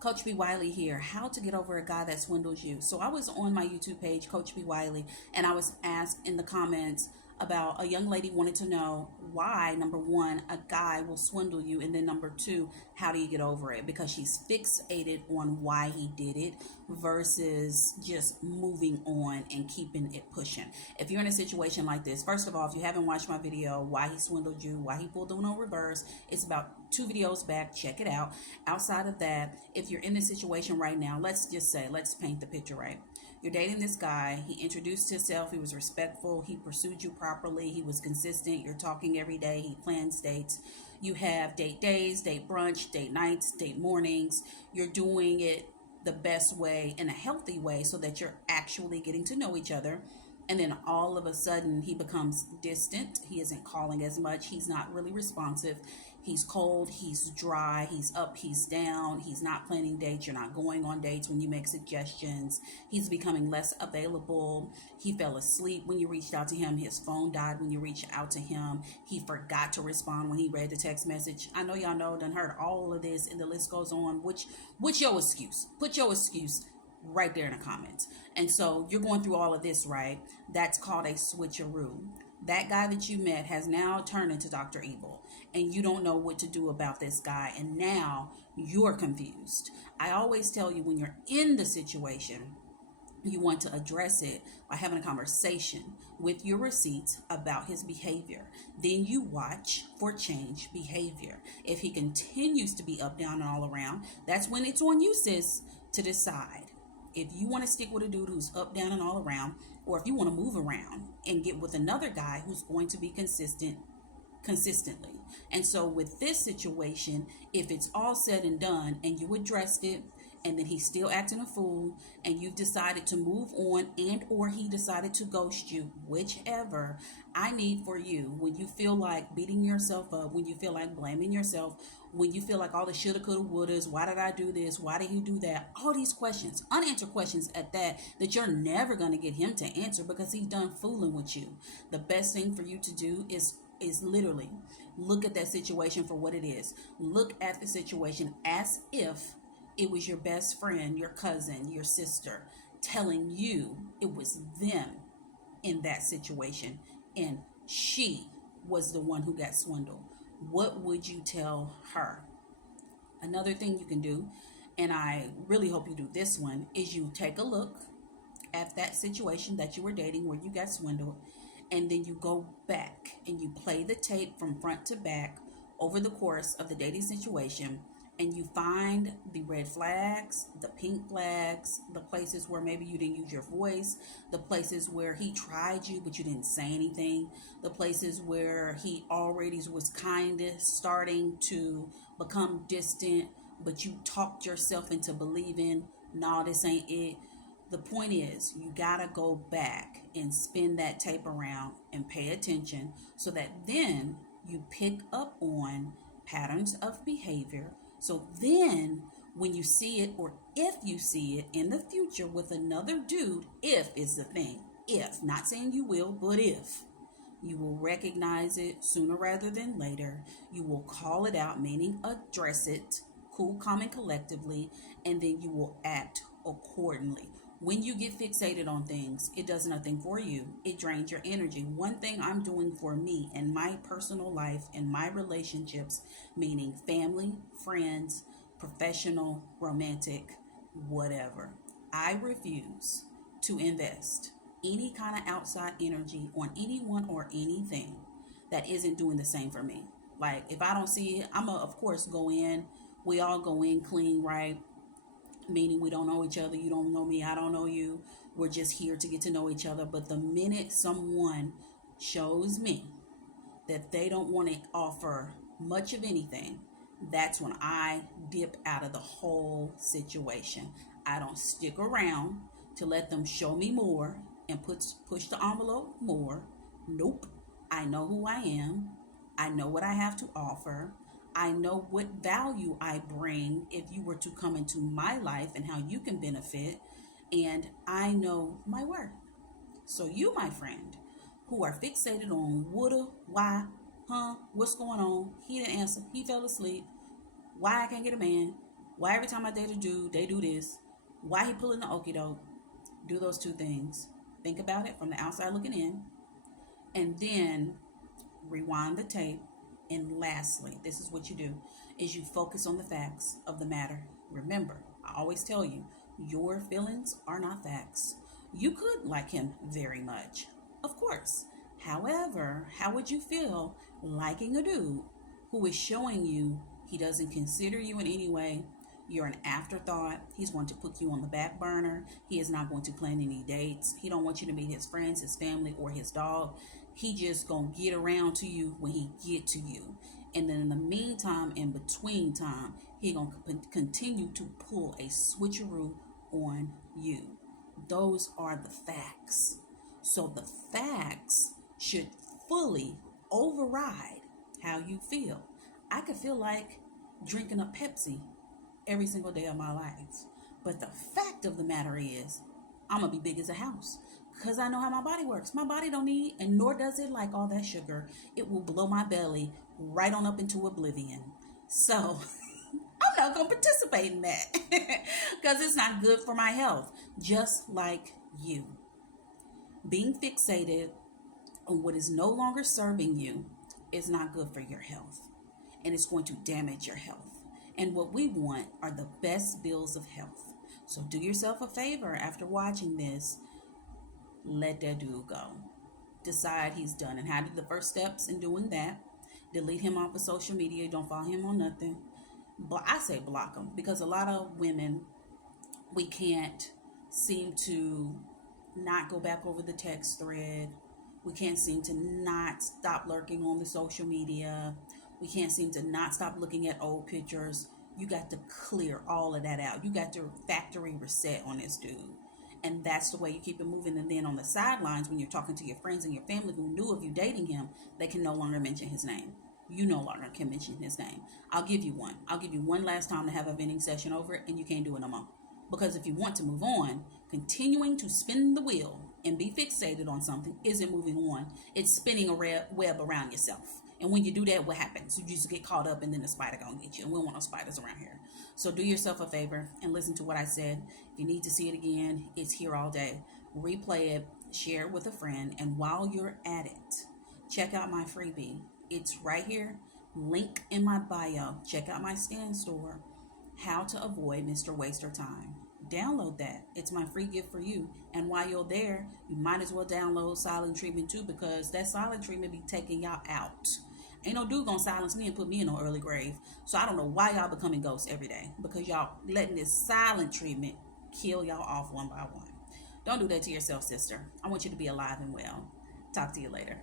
Coach B. Wiley here. How to get over a guy that swindles you. So I was on my YouTube page, Coach B. Wiley, and I was asked in the comments about a young lady wanted to know why, number one, a guy will swindle you, and then number two, how do you get over it? Because she's fixated on why he did it versus just moving on and keeping it pushing. If you're in a situation like this, first of all, if you haven't watched my video, why he swindled you, why he pulled the no reverse, it's about 2 videos back. Check it out. Outside of that, if you're in this situation right now, let's just say, let's paint the picture, right? You're dating this guy. He introduced himself. He was respectful. He pursued you properly. He was consistent. You're talking every day. He plans dates. You have date days, date brunch, date nights, date mornings. You're doing it the best way, in a healthy way, so that you're actually getting to know each other. And then all of a sudden he becomes distant. He isn't calling as much. He's not really responsive. He's cold, he's dry, he's up, he's down, he's not planning dates, you're not going on dates when you make suggestions. He's becoming less available. He fell asleep when you reached out to him. His phone died when you reached out to him. He forgot to respond when he read the text message. I know y'all know, done heard all of this, and the list goes on. What's your excuse? Put your excuse right there in the comments. And so you're going through all of this, right? That's called a switcheroo. That guy that you met has now turned into Dr. Evil, and you don't know what to do about this guy, and now you're confused. I always tell you, when you're in the situation, you want to address it by having a conversation with your receipts about his behavior. Then you watch for change behavior. If he continues to be up, down, and all around, that's when it's on you, sis, to decide if you want to stick with a dude who's up, down, and all around, or if you want to move around and get with another guy who's going to be consistently. And so with this situation, if it's all said and done and you addressed it, and then he's still acting a fool, and you've decided to move on, and or he decided to ghost you, whichever, I need for you, when you feel like beating yourself up, when you feel like blaming yourself, when you feel like all the shoulda, coulda, wouldas, why did I do this, why did he do that, all these questions, unanswered questions at that you're never going to get him to answer because he's done fooling with you. The best thing for you to do is literally look at that situation for what it is. Look at the situation as if it was your best friend, your cousin, your sister, telling you it was them in that situation, and she was the one who got swindled. What would you tell her? Another thing you can do, and I really hope you do this one, is you take a look at that situation that you were dating where you got swindled, and then you go back and you play the tape from front to back over the course of the dating situation, and you find the red flags, the pink flags, the places where maybe you didn't use your voice, the places where he tried you but you didn't say anything, the places where he already was kind of starting to become distant, but you talked yourself into believing, no, this ain't it. The point is, you gotta go back and spin that tape around and pay attention, so that then you pick up on patterns of behavior. So then when you see it, or if you see it in the future with another dude, if is the thing, if, not saying you will, but if, you will recognize it sooner rather than later. You will call it out, meaning address it, cool, calm, and collectively, and then you will act accordingly. When you get fixated on things, it does nothing for you. It drains your energy. One thing I'm doing for me in my personal life and my relationships, meaning family, friends, professional, romantic, whatever, I refuse to invest any kind of outside energy on anyone or anything that isn't doing the same for me. Like, if I don't see it, I'm going to, of course, go in. We all go in clean, right? Meaning we don't know each other. You don't know me. I don't know you. We're just here to get to know each other. But the minute someone shows me that they don't want to offer much of anything, that's when I dip out of the whole situation. I don't stick around to let them show me more and push the envelope more. Nope. I know who I am. I know what I have to offer. I know what value I bring if you were to come into my life and how you can benefit. And I know my worth. So you, my friend, who are fixated on woulda, why, what's going on? He didn't answer. He fell asleep. Why I can't get a man? Why every time I date a dude, they do this? Why he pulling the okie doke? Do those two things. Think about it from the outside looking in, and then rewind the tape. And lastly, this is what you do, is you focus on the facts of the matter. Remember, I always tell you, your feelings are not facts. You could like him very much, of course. However, how would you feel liking a dude who is showing you he doesn't consider you in any way? You're an afterthought. He's going to put you on the back burner. He is not going to plan any dates. He don't want you to meet his friends, his family, or his dog. He just gonna get around to you when he get to you. And then in the meantime, in between time, he gonna continue to pull a switcheroo on you. Those are the facts. So the facts should fully override how you feel. I could feel like drinking a Pepsi every single day of my life. But the fact of the matter is, I'm going to be big as a house. Because I know how my body works. My body don't need, and nor does it like all that sugar. It will blow my belly right on up into oblivion. So, I'm not going to participate in that. Because it's not good for my health. Just like you. Being fixated on what is no longer serving you is not good for your health. And it's going to damage your health. And what we want are the best bills of health. So do yourself a favor after watching this. Let that dude go. Decide he's done. And how do the first steps in doing that? Delete him off of social media. Don't follow him on nothing. But I say block him, because a lot of women, we can't seem to not go back over the text thread. We can't seem to not stop lurking on the social media. We can't seem to not stop looking at old pictures. You got to clear all of that out. You got to factory reset on this dude. And that's the way you keep it moving. And then on the sidelines, when you're talking to your friends and your family who knew of you dating him, they can no longer mention his name. You no longer can mention his name. I'll give you one. I'll give you one last time to have a venting session over it, and you can't do it no more. Because if you want to move on, continuing to spin the wheel and be fixated on something isn't moving on. It's spinning a web around yourself. And when you do that, what happens? You just get caught up, and then the spider gonna get you. And we don't want no spiders around here. So do yourself a favor and listen to what I said. If you need to see it again, it's here all day. Replay it, share it with a friend, and while you're at it, check out my freebie. It's right here. Link in my bio. Check out my stand store. How to avoid Mr. Waster Time. Download that. It's my free gift for you. And while you're there, you might as well download silent treatment too, because that silent treatment be taking y'all out. Ain't no dude gonna silence me and put me in no early grave. So I don't know why y'all becoming ghosts every day, because y'all letting this silent treatment kill y'all off one by one. Don't do that to yourself, sister. I want you to be alive and well. Talk to you later.